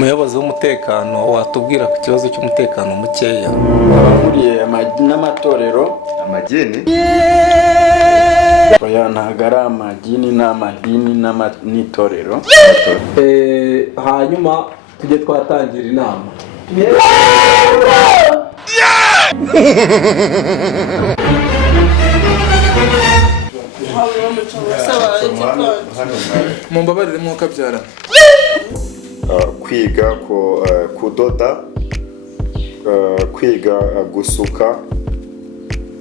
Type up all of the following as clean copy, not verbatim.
Umuyobozi w'umutekano watubwira ku kibazo cy'umutekano mukeya abahuriye n'amatorero amagini oya ntago ari amagini n'amadini n'itorero hanyuma tujye twatangira inama. Mumbabarire mwuka byara kwiga kudoda, kwiga gusuka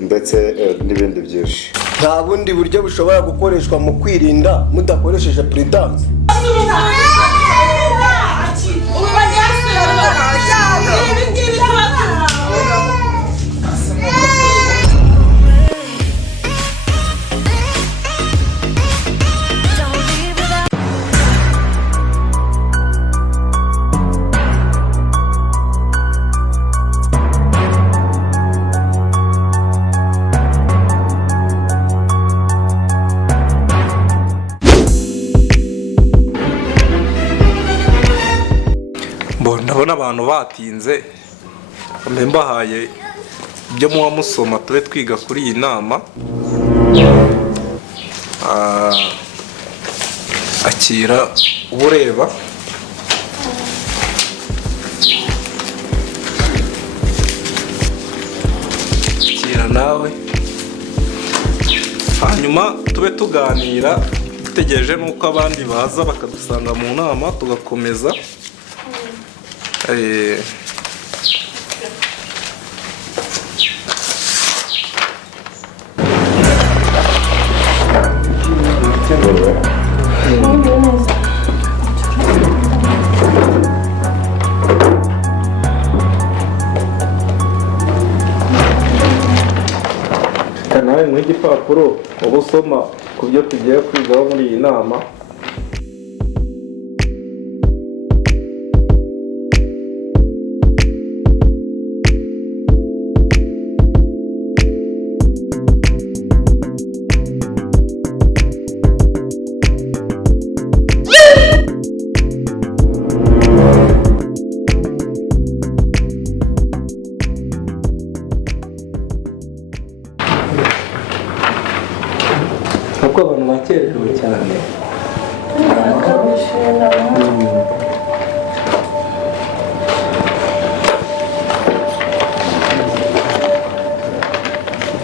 ndetse n'ibindi byinshi. Nta bundi buryo bushobora gukoreshwa mu kwirinda mudakoresheje prudence. Ndabona abantu batinze, mbahaye ibyo muba musoma tube twiga kuri iyi nama. Akira ubureba. Akira nawe. Hanyuma tube tuganira dutegereje nuko abandi baza bakadusanga mu nama tugakomeza. Nawe nk'igipapuro uba usoma ku byo tugiye kwigaho muri iyi nama. Kuko abantu bakererewe cyane.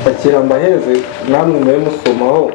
Akira mbaheze namwe mwe musomaho.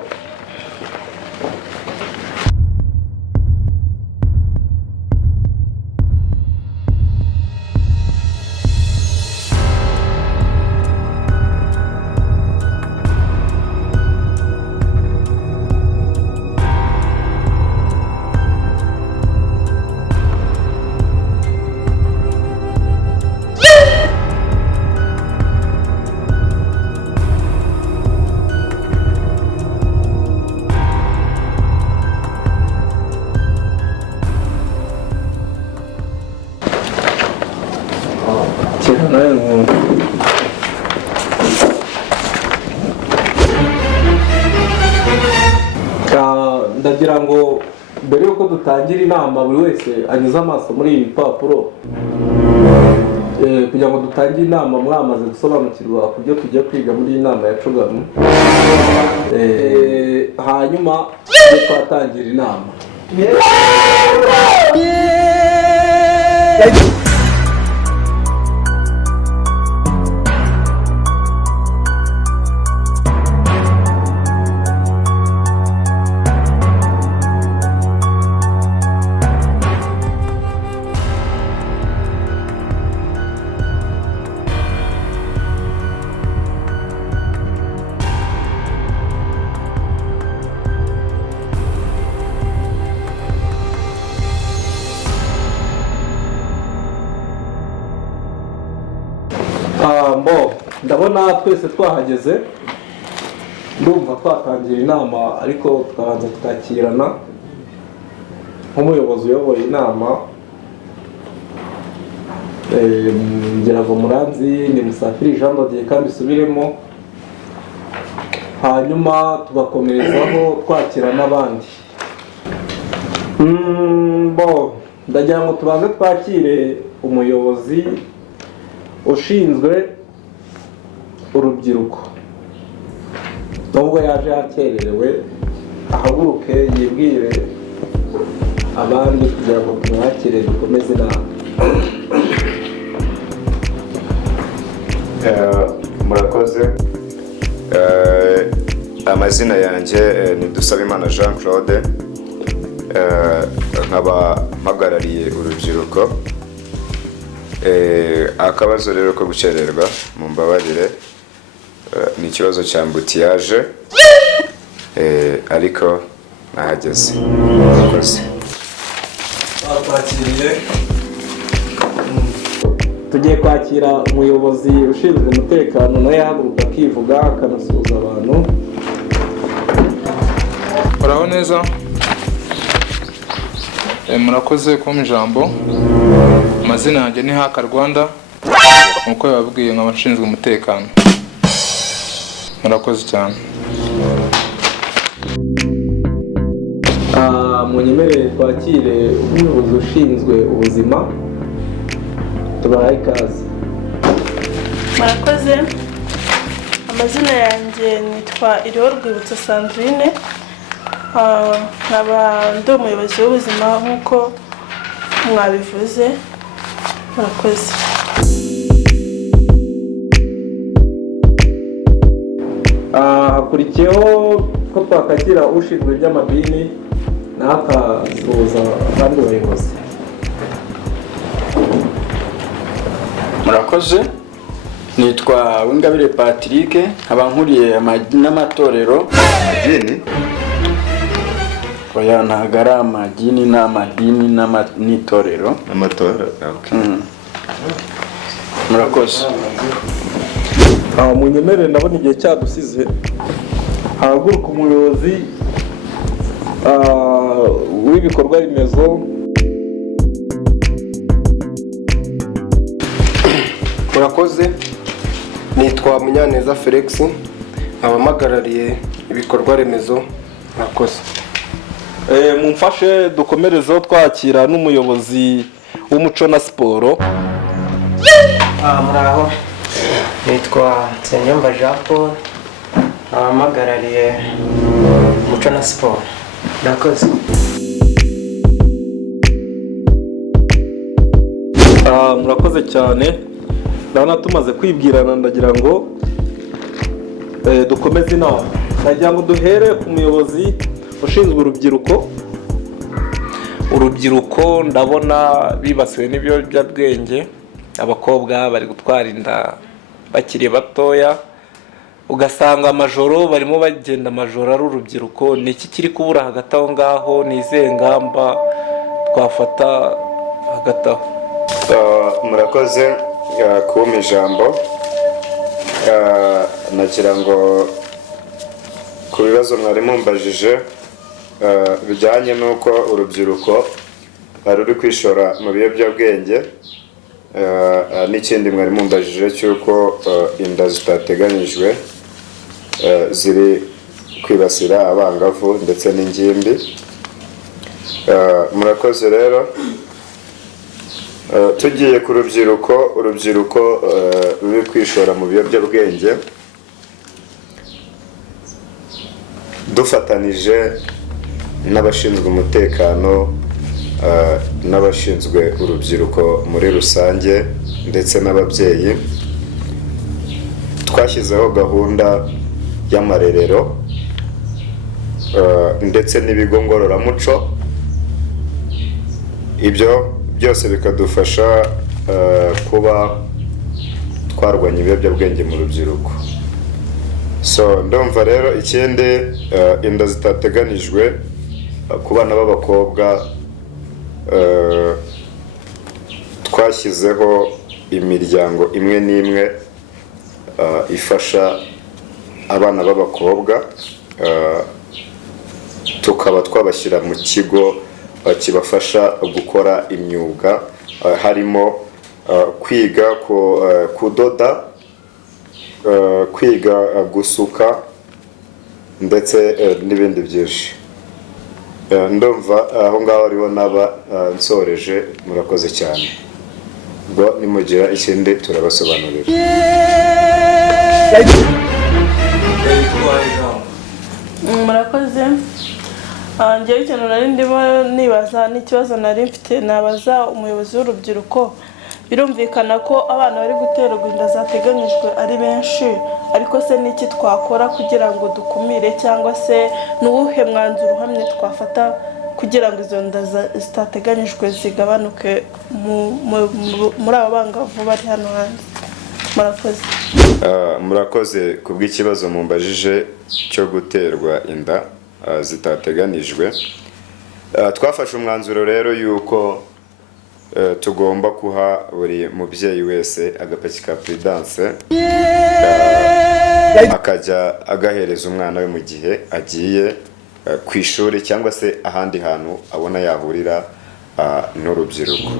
Ndagira ngo mbere yuko dutangira inama buri wese anyuze amaso muri ibi bipapuro kugira ngo dutangire inama mwamaze gusobanukirwa ku byo tugiye kwiga muri iyi nama ya Cogamu. Hanyuma tujye twatangira inama. Ndabona twese twahageze, ndumva twatangira inama ariko tukabanza tukakirana. Nk'umuyobozi uyoboye inama ngira ngo Muranzi ni Musafiri Jean Dodier kandi isubiremo, hanyuma tugakomerezaho twakira n'abandi. ndagira ngo tubanze twakire umuyobozi ushinzwe urubyiruko. Nubwo yaje hakererewe, ahaguruke yibwire abandi kugira ngo tumwakire dukomeze inama. Murakoze. Amazina yanjye ni Dusabimana Jean Claude, nkaba mpagarariye urubyiruko. Akabazo rero ko gucererwa mu mbabarire, ni ikibazo cya ambutiyaje, ariko nahageze. Murakoze. Tugiye kwakira umuyobozi ushinzwe umutekano, nawe yahaguruka akivuga akanasuhuza abantu. Muraho neza. Murakoze kumpa ijambo. Amazina yanjye ni Haka Rwanda, nkuko yababwiye nk'abashinzwe umutekano. Murakoze cyane. Munyemerere twakire umuyobozi ushinzwe ubuzima, tubahaye ikaze. Murakoze. Amazina yanjye nitwa Iriho Rwibutso Sandrine, nkaba ndi umuyobozi w'ubuzima nk'uko mwabivuze. Murakoze. Hakurikiyeho ko twakakira ushinzwe iby'amadini n'akasuhuza abandi bayobozi. Murakoze. Nitwa Uwingabire Patrick, nkaba nkuriye n'amatorero. Amadini? Oya, ntabwo ari amadini n'amadini n'itorero. Amatora? Okay. Murakoze. Munyemerere, ndabona igihe cyadusize. Haguruka umuyobozi w'ibikorwa remezo. Murakoze. Nitwa Munyaneza Felix, abampagarariye ibikorwa remezo. Murakoze. Mumfashe dukomerezeho twakira n'umuyobozi w'umuco na siporo. Muraho. Nitwa Nsengiyumva Jean Paul, abampagarariye umuco na siporo. Murakoze. Murakoze cyane. Ndabona tumaze kwibwirana, ndagira ngo dukomeze inama. Ndagira ngo duhere ku muyobozi ushinzwe urubyiruko. Urubyiruko ndabona bibasiwe n'ibiyobyabwenge, abakobwa bari gutwara inda bakiri batoya, ugasanga amajoro barimo bagenda amajoro ari urubyiruko. Ni iki kiri kubura hagati aho ngaho? Ni izihe ngamba twafata hagati aho? Murakoze kumpa ijambo. Nagira ngo ku bibazo mwari mumbajije bijyanye n'uko urubyiruko ruri kwishora mu biyobyabwenge, n'ikindi mwari mumbajije cy'uko inda zitateganyijwe ziri kwibasira abangavu ndetse n'ingimbi. Murakoze rero. Tugiye ku urubyiruko ruri kwishora mu biyobyabwenge, dufatanije n'abashinzwe umutekano n'abashinzwe urubyiruko muri rusange ndetse n'ababyeyi, twashyizeho gahunda y'amarerero ndetse n'ibigo ngororamuco. Ibyo byose bikadufasha kuba twarwanya ibiyobyabwenge mu rubyiruko. Ndumva rero ikindi, inda zitateganijwe ku bana b'abakobwa, twashyizeho imiryango imwe n'imwe ifasha abana b'abakobwa, tukaba twabashyira mu kigo kibafasha gukora imyuga, harimo kwiga kudoda, kwiga gusuka ndetse n'ibindi byinshi. ndumva aho ngaho ariho naba nsoreje. Murakoze cyane, ubwo nimugira ikindi turabasobanurira. murakoze. Njyewe ikintu nari ndimo nibaza n'ikibazo nari mfite nabaza umuyobozi w'urubyiruko. Birumvikana ko abana bari guterwa inda zateganyijwe ari benshi, ariko se n'iki twakora kugira ngo dukumire, cyangwa se n'uwuhe mwanzuro uhamye twafata kugira ngo izo nda zitateganyijwe zigabanuke muri aba bangavu bari hano hanze? Murakoze. Murakoze kubw'ikibazo mumbajije cyo guterwa inda zitateganijwe. Twafashe umwanzuro rero yuko tugomba kuha buri mubyeyi wese agapaki ka Prudence akajya agahereza umwana we mu gihe agiye ku ishuri cyangwa se ahandi hantu abona yahurira n'urubyiruko.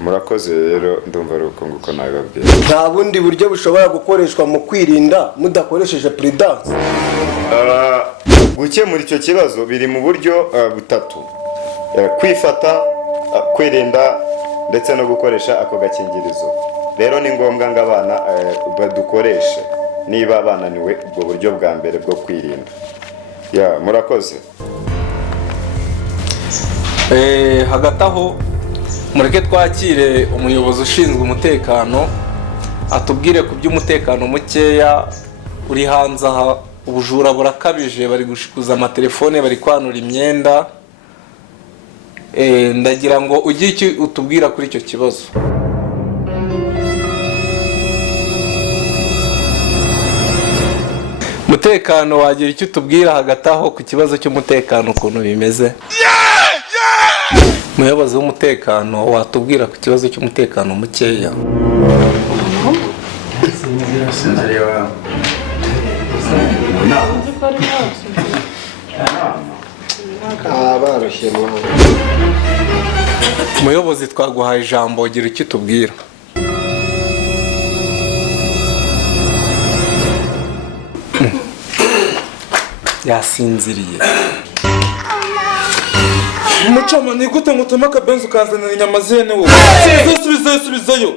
Murakoze rero, ndumva ari uko nguko nabibabwira. Nta bundi buryo bushobora gukoreshwa mu kwirinda mudakoresheje Prudence? Gukemura icyo kibazo biri mu buryo butatu: kwifata, kwirinda ndetse no gukoresha ako gakingirizo. Rero ni ngombwa ngo abana badukoreshe niba bananiwe ubwo buryo bwa mbere bwo kwirinda. Murakoze. Hagati aho mureke twakire umuyobozi ushinzwe umutekano atubwire ku by'umutekano mukeya uri hanze aha. Ubujura burakabije, bari gushikuza amatelefone, bari kwanura imyenda. Ndagira ngo ugire icyo utubwira kuri icyo kibazo. Umutekano, wagira icyo utubwira hagati aho ku kibazo cy'umutekano ukuntu bimeze? Umuyobozi w'umutekano watubwira ku kibazo cy'umutekano mukeya? Umuyobozi, twaguhaye ijambo, ugira icyo utubwira. Yasinziriye. Mucama, ni gute ngo utema akabenzi ukazanira inyama z'ihene wowe? Subizayo.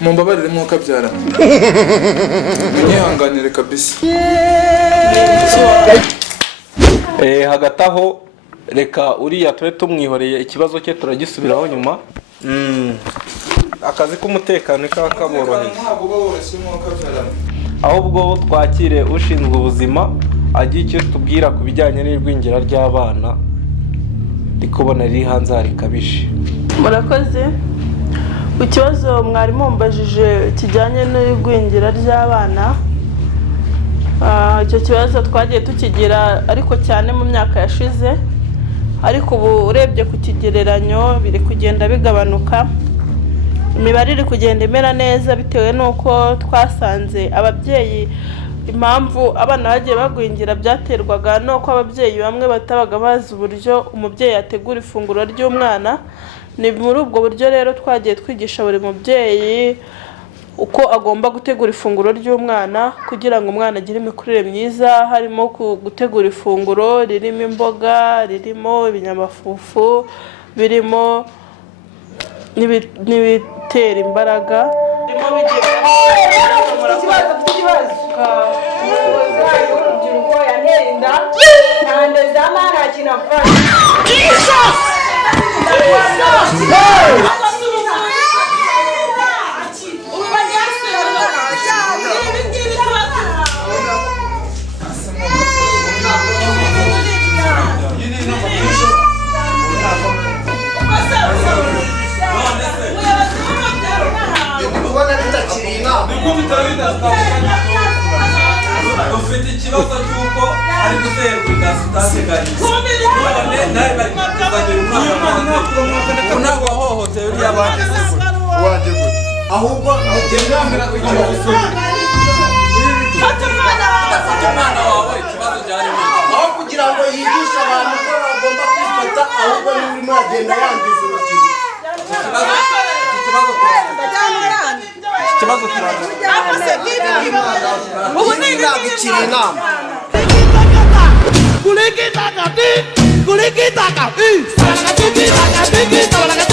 Mumbabarire mwuka byara. Nyihanganire kabisa. Hagati aho reka uriya tube tumwihoreye, ikibazo cye turagisubiraho nyuma. Akazi k'umutekano kaboroheye. Ahubwo twakire ushinzwe ubuzima agiye icyo tubwira ku bijyanye n'igwingira ry'abana rikubona riri hanze rikabije. Murakoze. Ikibazo mwari mumbajije kijyanye n'igwingira ry'abana, icyo kibazo twagiye tukigira ariko cyane mu myaka yashize, ariko ubu urebye ku kigereranyo biri kugenda bigabanuka. Imibare iri kugenda imera neza bitewe n'uko twasanze ababyeyi, impamvu abana bagiye bagwingira byaterwaga n'uko ababyeyi bamwe batabaga bazi uburyo umubyeyi ategura ifunguro ry'umwana. Ni muri ubwo buryo rero twagiye twigisha buri mubyeyi uko agomba gutegura ifunguro ry'umwana kugira ngo umwana agire imikurire myiza, harimo gutegura ifunguro ririmo imboga, ririmo ibinyamafufu, birimo n'ibitera imbaraga. Ufite ikibazo cy'uko ari guterwa inda zitateganyijwe. Nawe bari kuzanira umwana ntabwo wahohoteye uriya bandi ahubwo mugendera ku kibazo. Fata umwana wawe, ikibazo cyari aho kugira ngo yigishe abantu ko bagomba kwifata, ahubwo n'urimo agenda yangiza urubyiruko. ikibazo ikibazo turangiza. ubu ni ibiki inama. kuliki